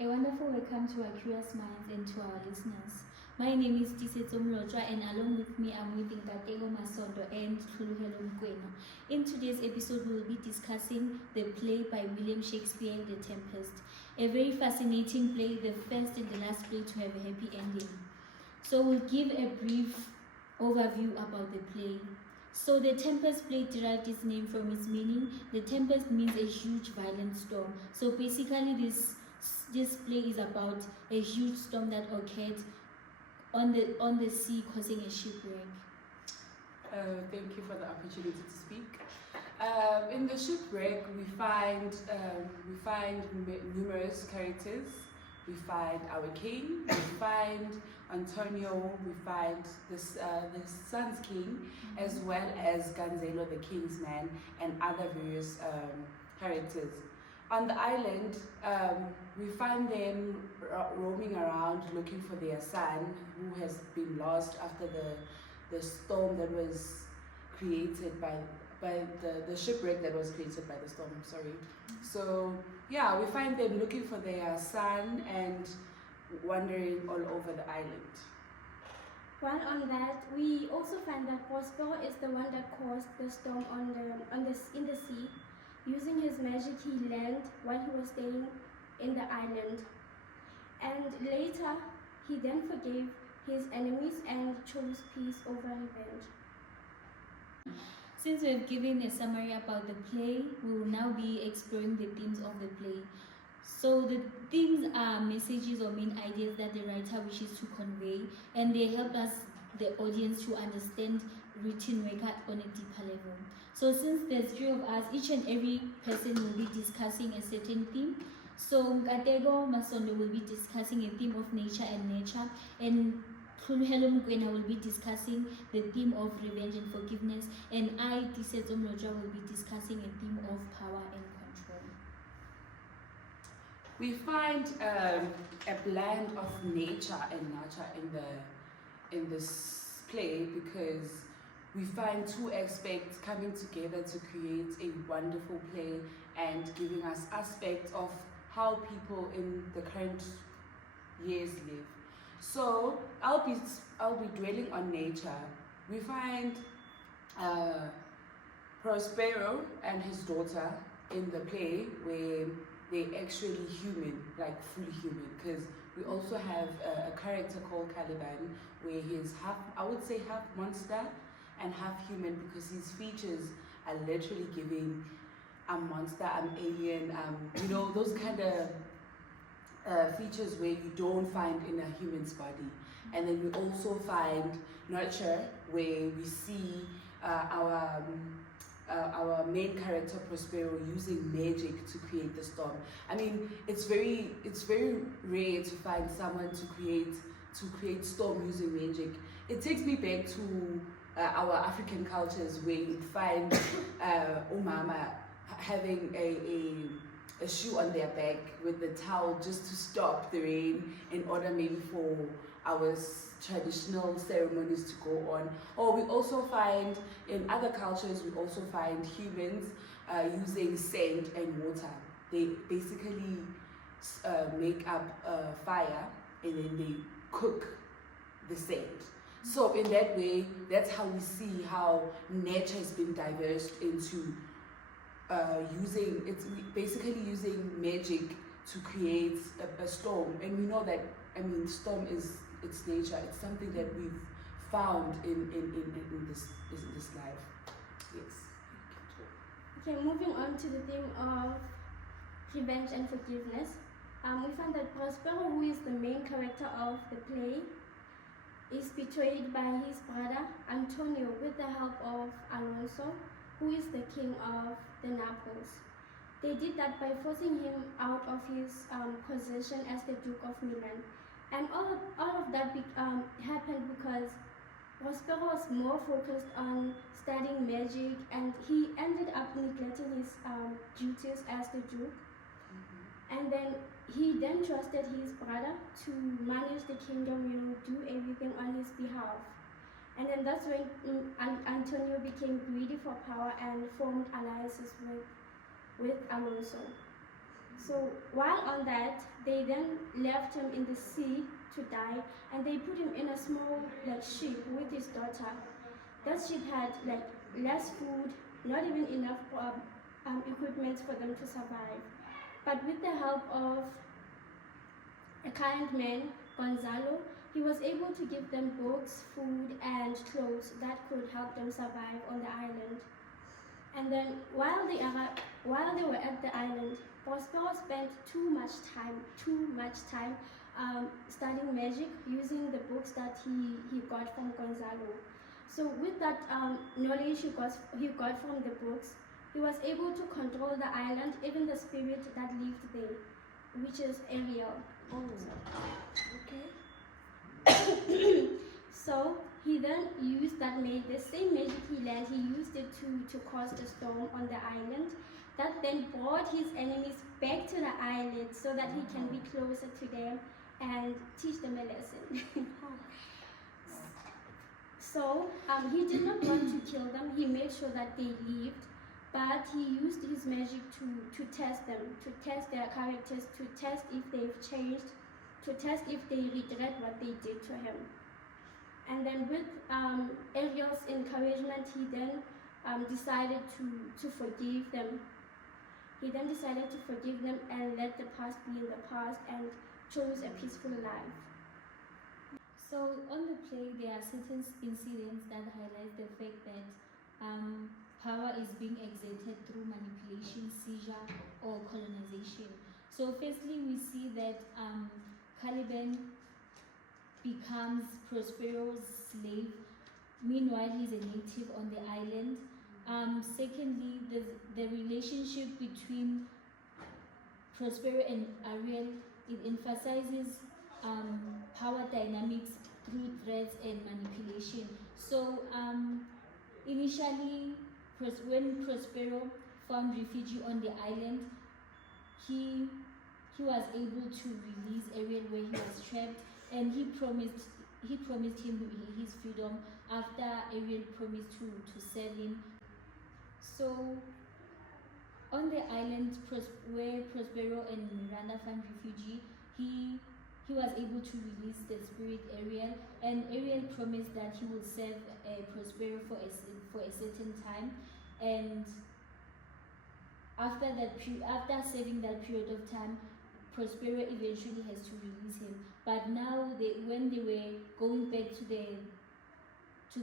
A wonderful welcome to our curious minds and to our listeners. My name is Tisetso and along with me I'm with Nkateko and Tlholohelo. In today's episode we will be discussing the play by William Shakespeare, The Tempest. A very fascinating play, the first and the last play to have a happy ending. So we'll give a brief overview about the play. So the Tempest play derived its name from its meaning. The tempest means a huge violent storm. So basically this play is about a huge storm that occurred on the sea, causing a shipwreck. Thank you for the opportunity to speak. In the shipwreck, we find numerous characters. We find our king. We find Antonio. We find the Sun's King, as well as Ganzelo, the King's Man, and other various characters. On the island, we find them roaming around looking for their son, who has been lost after the storm that was created by the shipwreck that was created by the storm. Sorry. So yeah, we find them looking for their son and wandering all over the island. While on that, we also find that Prospero is the one that caused the storm in the sea. Using his magic, he learned while he was staying in the island. And later, he then forgave his enemies and chose peace over revenge. Since we've given a summary about the play, we will now be exploring the themes of the play. So the themes are messages or main ideas that the writer wishes to convey, and they help us, the audience, to understand written work on a deeper level. So since there's three of us, each and every person will be discussing a certain theme. So Nkateko Masondo will be discussing a theme of nature and nurture, and Tlholohelo will be discussing the theme of revenge and forgiveness, and I, Tisetso, will be discussing a theme of power and control. We find a blend of nature and nurture in this play, because we find two aspects coming together to create a wonderful play and giving us aspects of how people in the current years live. So I'll be dwelling on nature. We find Prospero and his daughter in the play, where they're actually human, like fully human, because we also have a character called Caliban, where he's half monster and half human, because his features are literally giving I'm monster, I'm alien, those kind of features where you don't find in a human's body. And then we also find nurture, where we see our main character Prospero using magic to create the storm. I mean, it's very rare to find someone to create storm using magic. It takes me back to our African cultures, where you'd find umama having a shoe on their back with the towel just to stop the rain, in order maybe for our traditional ceremonies to go on. Or we also find in other cultures, we also find humans using sand and water. They basically make up a fire, and then they cook the sand. So in that way, that's how we see how nature has been diverse into basically using magic to create a storm. And we know that, storm is its nature. It's something that we've found in this life. Yes. Okay, moving on to the theme of revenge and forgiveness. We find that Prospero, who is the main character of the play, is betrayed by his brother Antonio with the help of Alonso, who is the king of the Naples. They did that by forcing him out of his position as the Duke of Milan. And all of that happened because Prospero was more focused on studying magic, and he ended up neglecting his duties as the Duke. And then he then trusted his brother to manage the kingdom, do everything on his behalf. And then that's when Antonio became greedy for power and formed alliances with Alonso. So while on that, they then left him in the sea to die, and they put him in a small ship with his daughter. That ship had less food, not even enough equipment for them to survive. But with the help of a kind man, Gonzalo, he was able to give them books, food, and clothes that could help them survive on the island. And then while they were at the island, Prospero spent too much time studying magic using the books that he got from Gonzalo. So with that knowledge he got from the books, he was able to control the island, even the spirit that lived there, which is Ariel. Oh, okay. So he then used the same magic he learned, he used it to cause the storm on the island. That then brought his enemies back to the island so that he can be closer to them and teach them a lesson. So he did not want to kill them, he made sure that they lived, but he used his magic to test them, to test their characters, to test if they've changed, to test if they regret what they did to him. And then with Ariel's encouragement, he then decided to forgive them. He then decided to forgive them and let the past be in the past and chose a peaceful life. So on the play, there are certain incidents that highlight the fact that power is being exerted through manipulation, seizure, or colonization. So firstly, we see that Caliban becomes Prospero's slave. Meanwhile, he's a native on the island. Secondly, the relationship between Prospero and Ariel, it emphasizes power dynamics through threats and manipulation. So initially, when Prospero found refuge on the island, he was able to release Ariel where he was trapped, and he promised him his freedom after Ariel promised to sell him. So on the island where Prospero and Miranda found refuge, he was able to release the spirit Ariel, and Ariel promised that he will serve Prospero for a certain time, and after serving that period of time, Prospero eventually has to release him. But now when they were going back to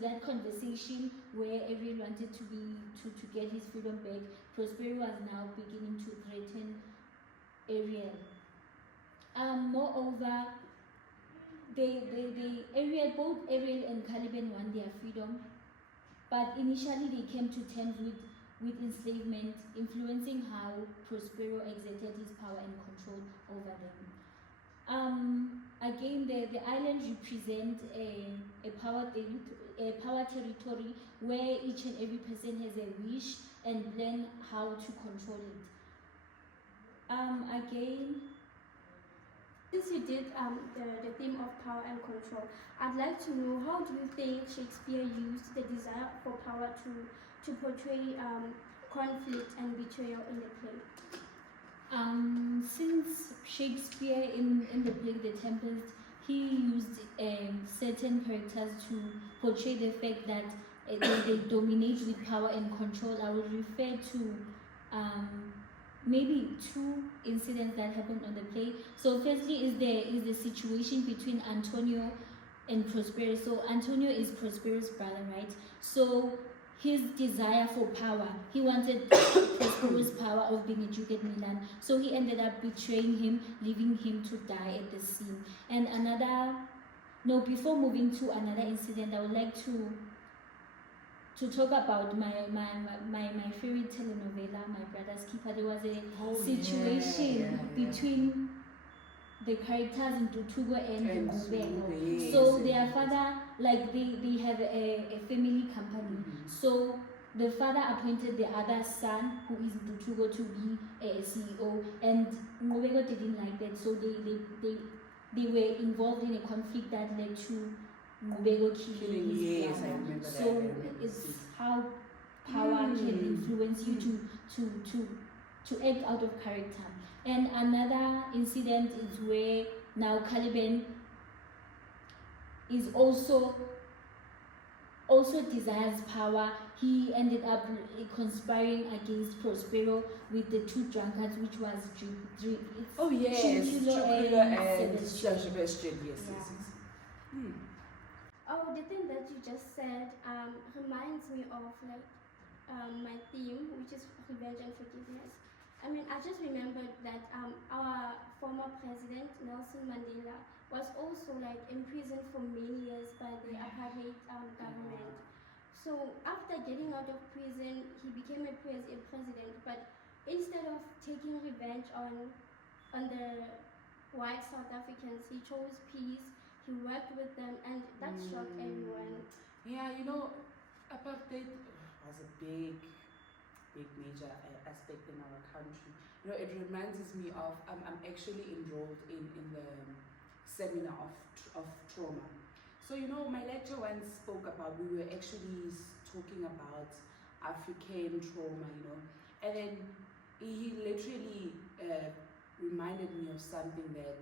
that conversation where Ariel wanted to get his freedom back, Prospero was now beginning to threaten Ariel. Moreover, both Ariel and Caliban want their freedom, but initially they came to terms with enslavement, influencing how Prospero exerted his power and control over them. Again, the island represents a power territory where each and every person has a wish and plan how to control it. Again, since you did the theme of power and control, I'd like to know, how do you think Shakespeare used the desire for power to portray conflict and betrayal in the play? Since Shakespeare in the play The Tempest, he used certain characters to portray the fact that they dominate with power and control, I would refer to maybe two incidents that happened on the play. So firstly is the situation between Antonio and Prospero. So Antonio is Prospero's brother, right? So his desire for power, he wanted Prospero's power of being a Duke at Milan. So he ended up betraying him, leaving him to die at the scene. And before moving to another incident, I would like to talk about my favorite telenovela, My Brother's Keeper. There was a situation between the characters in Dutugo and Ngubeko. So their father, they have a family company. So the father appointed the other son, who is Dutugo, to be a CEO, and Ngubeko didn't like that. So they were involved in a conflict that led to Ngubeko killing his brother. I remember So that. it's how power can influence you to to act out of character. And another incident is where now Caliban is also desires power. He ended up conspiring against Prospero with the two drunkards, which was Oh yes, Tlholohelo and Sebastian. Yes. Oh, the thing that you just said reminds me of my theme, which is revenge and forgiveness. I mean, I just remembered that our former president, Nelson Mandela, was also imprisoned for many years by the apartheid government. So after getting out of prison, he became a president, but instead of taking revenge on the white South Africans, he chose peace. He worked with them, and that shocked everyone. Yeah, apartheid was a big major aspect in our country. It reminds me of, I'm actually enrolled in the seminar of trauma. So, my lecture once spoke about, we were actually talking about African trauma, and then he literally reminded me of something that,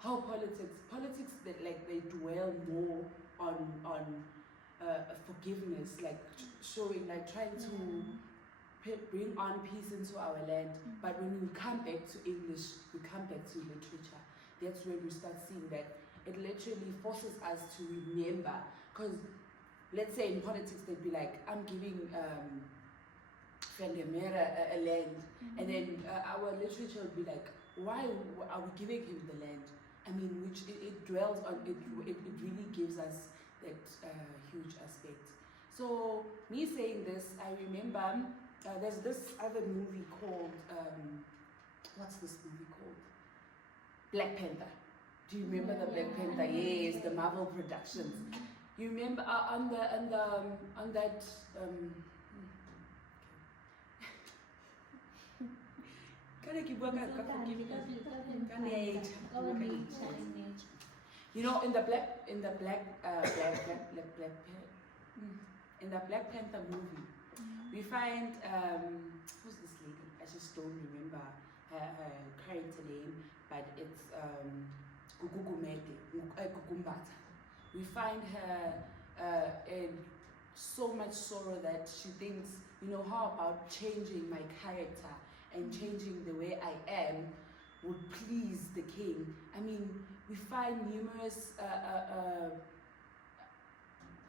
how politics that they dwell more on forgiveness, showing, trying to bring on peace into our land. But when we come back to English, we come back to literature, that's when we start seeing that it literally forces us to remember. Because let's say in politics, they'd be like, I'm giving Fendemera a land, and then our literature would be like, why are we giving him the land? I mean, which it dwells on, it really gives us that huge aspect. So me saying this, I remember there's this other movie called, what's this movie called? Black Panther. Do you remember the Black Panther? Yes, the Marvel Productions. You remember on that in the Black Panther movie, we find who's this lady? I just don't remember her character name, but it's Gugumbata. We find her in so much sorrow that she thinks, how about changing my character and changing the way I am would please the king. I mean, we find numerous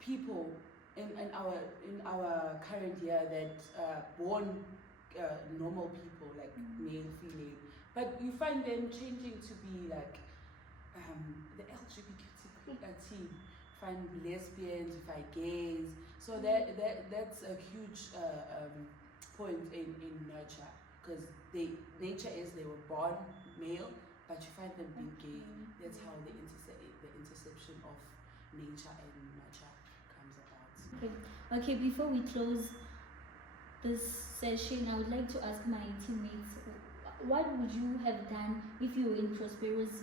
people in our current year that born normal people, like male, female, but you find them changing to be like the LGBTQ, find lesbians, you find gays. So that's a huge point in nurture, because nature is they were born male, but you find them being gay. That's how the interception of nature and nurture comes about. Okay, before we close this session, I would like to ask my teammates, what would you have done if you were in Prospero's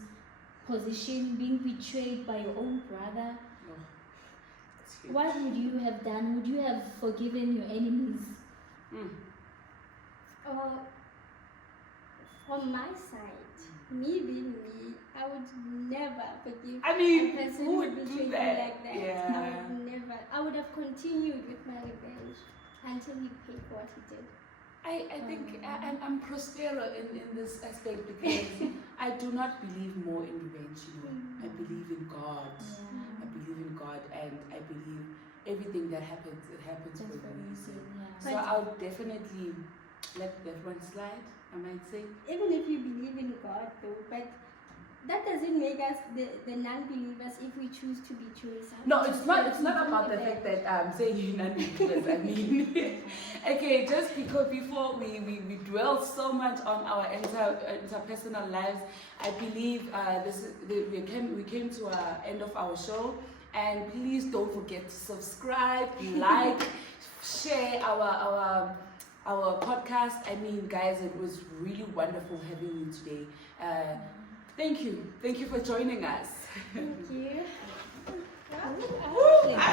position, being betrayed by your own brother? What would you have done? Would you have forgiven your enemies? From my side, me being me, I would never forgive a person who would betrayed do me that? like that. Yeah. I would never. I would have continued with my revenge until he paid for what he did. I think I'm Prospero in this aspect, because I do not believe more in revenge, I believe in God. I believe in God, and I believe everything that happens, it happens for a reason. So I'll definitely let that one slide, I might say. Even if you believe in God though, but that doesn't make us the non-believers if we choose to betray someone. No, it's not about the fact that I'm saying you're non-believers. I mean, okay, just because before we dwell so much on our interpersonal lives, I believe we came to our end of our show, and please don't forget to subscribe, like, share our podcast. I mean, guys, it was really wonderful having you today. Thank you for joining us. Thank you. Yes.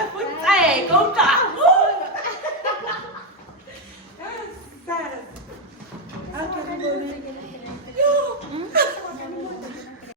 Yo!